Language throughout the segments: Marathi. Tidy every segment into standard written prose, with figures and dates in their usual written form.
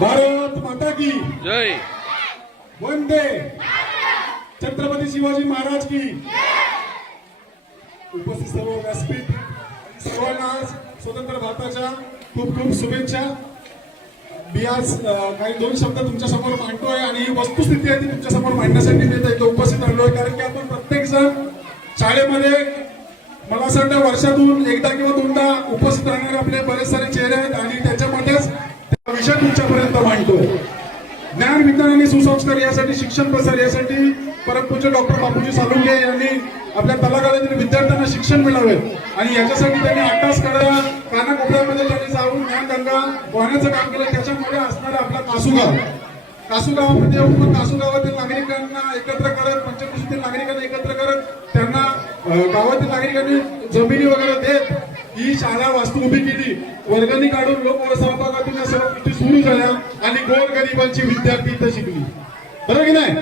भारत माता की जय. वंदे छत्रपती शिवाजी महाराज की. उपस्थित सर्व व्यासपीठ सर्वांना स्वतंत्र भारताच्या खूप खूप शुभेच्छा. मी आज काही दोन शब्द तुमच्या समोर मांडतोय आणि ही वस्तुस्थिती आहे ती तुमच्या समोर मांडण्यासाठी मी इथं उपस्थित राहिलोय. कारण की आपण प्रत्येक जण शाळेमध्ये मला असं वाटतं वर्षातून एकदा किंवा दोनदा उपस्थित राहणारे आपले बरेच सारे चेहरे आहेत आणि त्याच्यामध्येच विषय तुमच्यापर्यंत मांडतोय. ज्ञान विज्ञान आणि सुसंस्कार यासाठी शिक्षण प्रसार यासाठी परमपूज्य डॉक्टर बापूजी सालुंके यांनी आपल्या तलागाळातील विद्यार्थ्यांना शिक्षण मिळावे आणि याच्यासाठी त्यांनी 8 तास कानाकोपऱ्यामध्ये त्यांनी जाऊन ज्ञानगंगा वाहण्याचं काम केलं. त्याच्यामध्ये असणारा आपला कासूगावामध्ये येऊन मग कासूगावातील नागरिकांना एकत्र करत, पंचकृषीतील नागरिकांना एकत्र करत, त्यांना गावातील नागरिकांनी जमिनी वगैरे देत ही शाळा वास्तू उभी केली. वर्गणी काढून लोक सहभागातून या सर्व गोष्टी सुरू झाल्या आणि गोरगरिबांची विद्यार्थी इथं शिकली. बरोबर की नाही?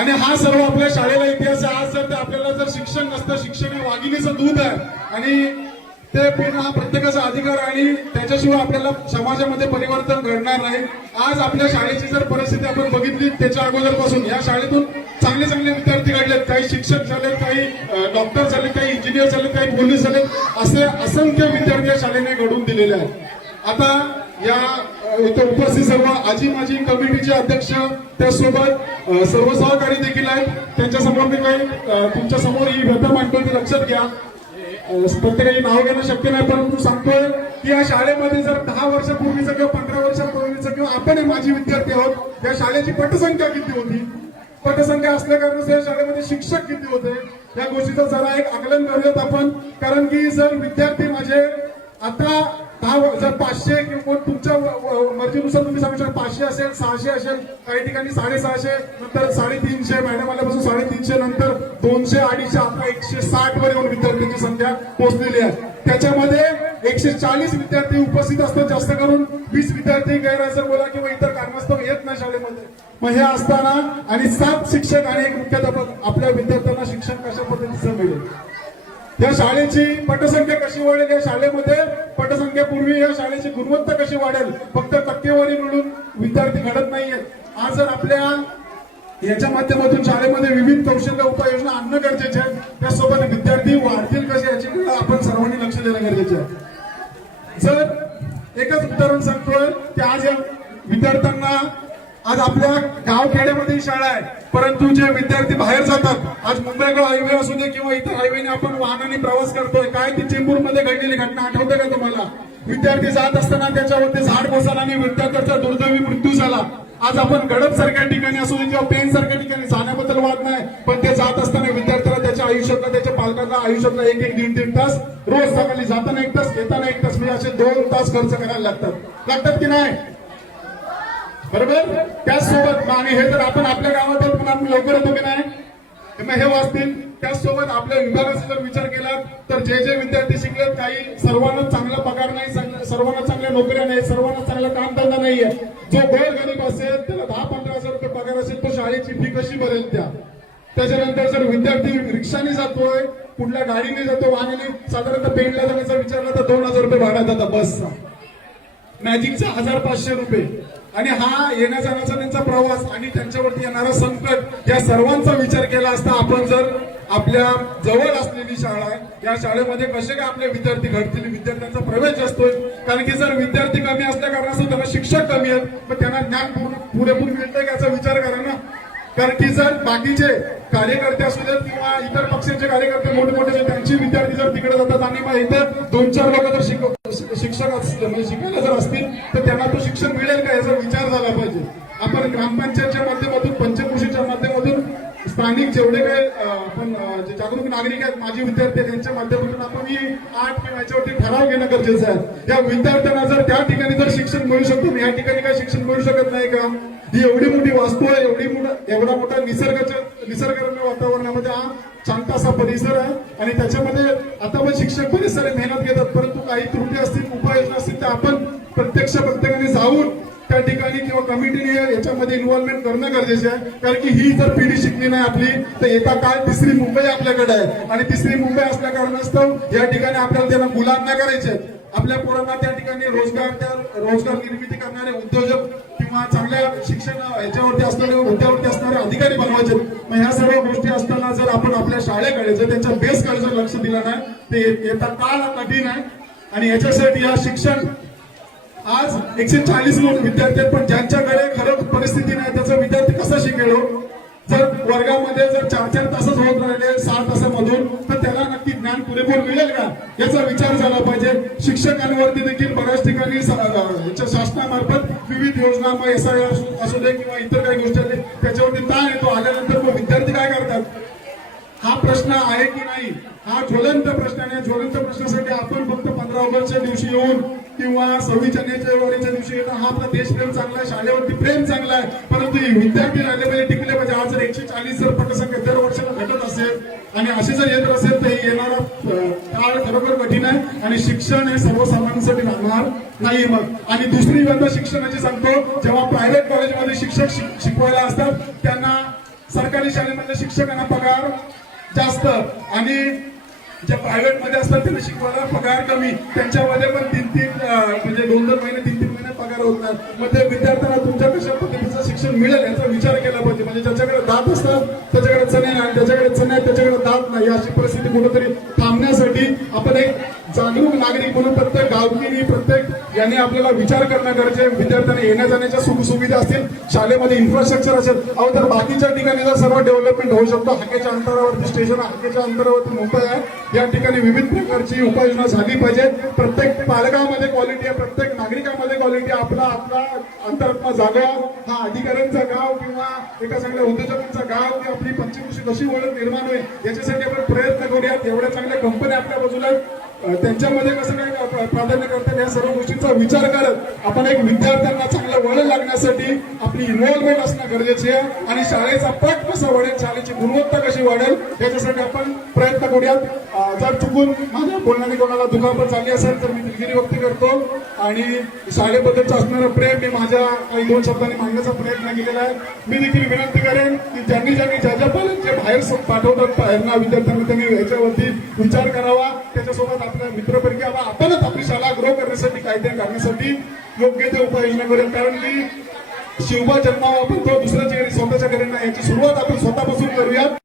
आणि हा सर्व आपल्या शाळेला इतिहास आहे. आज जर आपल्याला जर शिक्षण नसतं, शिक्षण हे वाघिणीचं दूध आहे आणि ते पिणं हा प्रत्येकाचा अधिकार आणि त्याच्याशिवाय आपल्याला समाजामध्ये परिवर्तन घडणार नाही. आज आपल्या शाळेची जर परिस्थिती आपण बघितली त्याच्या अगोदरपासून या शाळेतून चांगले चांगले विद्यार्थी घडलेत. काही शिक्षक झालेत, काही डॉक्टर झाले, काही इंजिनियर झाले, काही पोलीस झाले, असे असंख्य विद्यार्थी या शाळेने घडवून दिलेले आहेत. आता या इथे उपस्थित सर्व आजी माजी कमिटीचे अध्यक्ष त्यासोबत सर्व सहकारी देखील आहेत. त्यांच्या समोर मी काही तुमच्या समोर ही व्यथा मांडतो ती लक्षात घ्या. प्रत्येकाची नाव घेणं शक्य नाही, परंतु सांगतोय की या शाळेमध्ये जर 10 वर्षापूर्वीचं किंवा 15 वर्षापूर्वीचं किंवा आपण माजी विद्यार्थी आहोत, या शाळेची पटसंख्या किती होती, पटसंख्या असल्या कारणाने या शाळेमध्ये शिक्षक किती होते, या गोष्टीचं जरा एक आकलन करूयात आपण. कारण की जर विद्यार्थी माझे आता 10 जर 500 किंवा तुमच्या मर्जीनुसार तुम्ही सांगू शकता 500 असेल, 600 असेल, काही ठिकाणी 650, नंतर 350, मॅडम आल्यापासून 350, नंतर 200, 250, आता 160 वर येऊन विद्यार्थ्यांची संख्या पोहोचलेली आहे. त्याच्यामध्ये 140 विद्यार्थी उपस्थित असतात. जास्त करून 20 विद्यार्थी गैरहजर बोला किंवा इतर कारणास्तव येत नाही शाळेमध्ये. मग हे असताना आणि 7 शिक्षक आणि 1 मुख्याध्यापक आपल्या विद्यार्थ्यांना शिक्षण कशा पद्धतीचं मिळेल, या शाळेची पटसंख्या कशी वाढेल, या शाळेमध्ये पटसंख्येपूर्वी या शाळेची गुणवत्ता कशी वाढेल. फक्त टक्केवारी मिळून विद्यार्थी घडत नाहीये. आज जर आपल्या याच्या माध्यमातून शाळेमध्ये विविध कौशल्य उपाययोजना आणणं गरजेचे आहे. त्यासोबत विद्यार्थी वाढतील कसे याच्याकडे आपण सर्वांनी लक्ष देणं गरजेचे आहे. जर एकच उदाहरण सांगतोय की आज या विद्यार्थ्यांना आज आपल्या गाव खेड्यामध्ये ही शाळा आहे, परंतु जे विद्यार्थी बाहेर जातात, आज मुंबईकडे हायवे असू दे किंवा इतर हायवेने आपण वाहनाने प्रवास करतोय, काय ती चेंबूरमध्ये घडलेली घटना आठवते का तुम्हाला? विद्यार्थी जात असताना त्याच्यावरती झाड कोसळलं आणि विद्यार्थ्याचा दुर्दैवी मृत्यू झाला. आज आपण गडप सारख्या ठिकाणी असू दे किंवा पेन सारख्या ठिकाणी जाण्याबद्दल वाद नाही, पण ते जात असताना विद्यार्थ्याला त्याच्या आयुष्यातला, त्याच्या पालकांना आयुष्यातला 1-1, 1.5 तास रोज सकाळी जाताना 1 तास, येताना 1 तास, म्हणजे असे 2 तास खर्च करायला लागतात की नाही? बरोबर. त्याचसोबत आणि हे जर आपण आपल्या गावात आहोत पण आपण लवकर येतो की नाही, मग हे वाचतील. त्याचसोबत आपल्या विभागाचा जर विचार केला तर जे जे विद्यार्थी शिकलेत, काही सर्वांना चांगला पगार नाही, सर्वांना चांगल्या नोकऱ्या नाही, सर्वांना चांगला कामधंदा नाहीये. जो गरीब असेल त्याला 10-15 हजार रुपये पगार असेल, तो शाळेची फी कशी भरेल? त्याच्यानंतर जर विद्यार्थी रिक्षाने जातोय, कुठल्या गाडीने जातो, वाहनाने, साधारणतः पेंडला जाण्याचा विचारला तर 2000 रुपये भाडा जातात बसचा, मॅजिकचा 1500 रुपये. आणि हा येण्या जाण्याचा त्यांचा प्रवास आणि त्यांच्यावरती येणारा संकट, या सर्वांचा विचार केला असता आपण जर आपल्या जवळ असलेली शाळा आहे, या शाळेमध्ये कसे काय आपले विद्यार्थी घडतील, विद्यार्थ्यांचा प्रवेश जास्त होईल. कारण की जर विद्यार्थी कमी असल्या कारणास्तव त्यांना शिक्षक कमी आहेत, मग त्यांना ज्ञान पुरेपूर मिळतंय का याचा विचार करा ना. कारण की जर बाकीचे कार्यकर्ते असू देत किंवा इतर पक्षाचे कार्यकर्ते मोठे त्यांचे विद्यार्थी जर तिकडे जातात आणि मग इथं 2-4 लोक जर शिक्षक म्हणजे शिकायला जर असतील तर त्यांना तो शिक्षण मिळेल का याचा विचार झाला पाहिजे. आपण ग्रामपंचायतच्या माध्यमातून, पंचकृषीच्या माध्यमातून, स्थानिक जेवढे काही आपण जे जागरूक नागरिक आहेत, माजी विद्यार्थी त्यांच्या माध्यमातून आपण ही 8 किंवा याच्यावरती ठराव घेणं गरजेचं आहे. या विद्यार्थ्यांना जर त्या ठिकाणी जर शिक्षण मिळू शकतो, या ठिकाणी काय शिक्षण मिळू शकत नाही का? ही एवढी मोठी वास्तू आहे, एवढा मोठा निसर्गरम्य वातावरणामध्ये हा शांत असा परिसर आहे आणि त्याच्यामध्ये आता पण शिक्षक बरेच सारे मेहनत घेतात, परंतु काही त्रुटी असतील, उपाययोजना असतील त्या आपण प्रत्येकाने जाऊन त्या ठिकाणी किंवा कमिटीने याच्यामध्ये इन्व्हॉल्वमेंट करणं गरजेचं आहे. कारण की ही जर पिढी शिकली नाही आपली तर येता काळ 3री मुंबई आपल्याकडे आहे आणि 3री मुंबई असल्या कारणास्तव या ठिकाणी आपल्याला त्यांना गुलाम नाही करायचे. आपल्या पोरांना त्या ठिकाणी रोजगार निर्मिती करणारे उद्योजक किंवा चांगल्या शिक्षण याच्यावरती असणारे मुद्द्यावरती असणारे अधिकारी बनवायचे. मग ह्या सर्व गोष्टी असताना जर आपण आपल्या शाळेकडे जर त्यांच्या बेसकडे जर लक्ष दिलं नाही ते येता काळ कठीण आहे. आणि याच्यासाठी या शिक्षण आज 140 विद्यार्थी आहेत, पण ज्यांच्याकडे खरं परिस्थिती नाही त्याचा विद्यार्थी कसा शिकेल? जर वर्गामध्ये जर 4-4 तासच होत राहिले 6 तासामधून तर त्याला नक्की ज्ञान पुरेपूर मिळेल का याचा विचार झाला पाहिजे. शिक्षकांवरती देखील बऱ्याच ठिकाणी शासनामार्फत विविध योजना मग SIR असू दे किंवा इतर काही गोष्टी असते त्याच्यावरती ताण येतो. आल्यानंतर मग विद्यार्थी काय करतात हा प्रश्न आहे की नाही, हा ज्वलंत प्रश्न आहे. ज्वलंत प्रश्नासाठी आपण फक्त 15 ऑगस्टच्या दिवशी येऊन किंवा 26 जानेवारीच्या दिवशी येऊन हा आपला देशप्रेम चांगला आहे, शाळेवरती प्रेम चांगला आहे, परंतु विद्यार्थी राहिले पाहिजे, टिकले पाहिजे. आज जर 140 जर पटसंख्या दर वर्षाला घटत असेल आणि असे जर येत असेल तर येणारा काळ खरोखर कठीण आहे आणि शिक्षण हे सर्वसामान्यांसाठी राहणार नाही. मग आणि दुसरी गोष्ट शिक्षणाची सांगतो, जेव्हा प्रायव्हेट कॉलेजमध्ये शिक्षक शिकवायला असतात त्यांना सरकारी शाळेमधल्या शिक्षकांना पगार जास्त आणि जे प्रायव्हेट मध्ये असतात त्यांना शिकवायला पगार कमी. त्यांच्यामध्ये पण 3-3 म्हणजे 2-2 महिने 3-3 महिने पगार होत नाही. मग ते विद्यार्थ्यांना तुमच्या कशा पद्धतीचं शिक्षण मिळेल याचा विचार केला पाहिजे. म्हणजे ज्याच्याकडे दात असतात त्याच्याकडे चणे नाही, त्याच्याकडे चणे आहेत त्याच्याकडे दात नाही. अशी परिस्थिती कुठेतरी थांबण्यासाठी आपण एक जागरूक नागरिक म्हणून प्रत्येक गावकरी प्रत्येक याने आपल्याला विचार करणं गरजेचे. विद्यार्थ्यांना येण्या जाण्याच्या सुखसुविधा असतील, शाळेमध्ये इन्फ्रास्ट्रक्चर असेल. अहो तर बाकीच्या ठिकाणी जर सर्व डेव्हलपमेंट होऊ शकतो. हाकेच्या अंतरावरती स्टेशन, हाकेच्या अंतरावरती मुंबई आहे, या ठिकाणी विविध प्रकारची उपाययोजना झाली पाहिजे. प्रत्येक पालकामध्ये क्वालिटी आहे, प्रत्येक नागरिकांमध्ये क्वालिटी. आपला अंतरात्मा जागा हा अधिकाऱ्यांचा गाव किंवा एका चांगल्या उद्योजकांचा गाव की आपली पंचकृषी कशी ओळख निर्माण होईल याच्यासाठी आपण प्रयत्न करूयात. एवढ्या चांगल्या कंपन्या आपल्या बाजूला त्यांच्यामध्ये कसं काय प्राधान्य करतात या सर्व गोष्टींचा विचार करत आपण एक विद्यार्थ्यांना चांगलं वळण लागण्यासाठी आपली इन्व्हॉल्वमेंट असणं गरजेचे आहे आणि शाळेचा पट कसा वाढेल, शाळेची गुणवत्ता कशी वाढेल याच्यासाठी आपण प्रयत्न करूयात. जर चुकून माझ्या बोलण्याने कोणाला दुखापत झाली असेल तर मी दिलगिरी व्यक्त करतो आणि शाळेबद्दलचं असणारं प्रेम मी माझ्या काही 2 शब्दांनी मांडण्याचा प्रयत्न केलेला आहे. मी देखील विनंती करेन की ज्यांनी ज्या पालक जे बाहेर पाठवतात बाहेरना विद्यार्थ्यांना त्यांनी याच्यावरती विचार करावा. त्याच्यासोबत आपल्या मित्रपैकी आपणच आपली शाळा ग्रो करण्यासाठी काहीतरी करण्यासाठी योग्य ते उपाययोजना करेल. कारण की शिवबा जन्मावा आपण तो दुसऱ्याच्या घरी स्वतःच्या घरी नाही, याची सुरुवात आपण स्वतःपासून करूयात.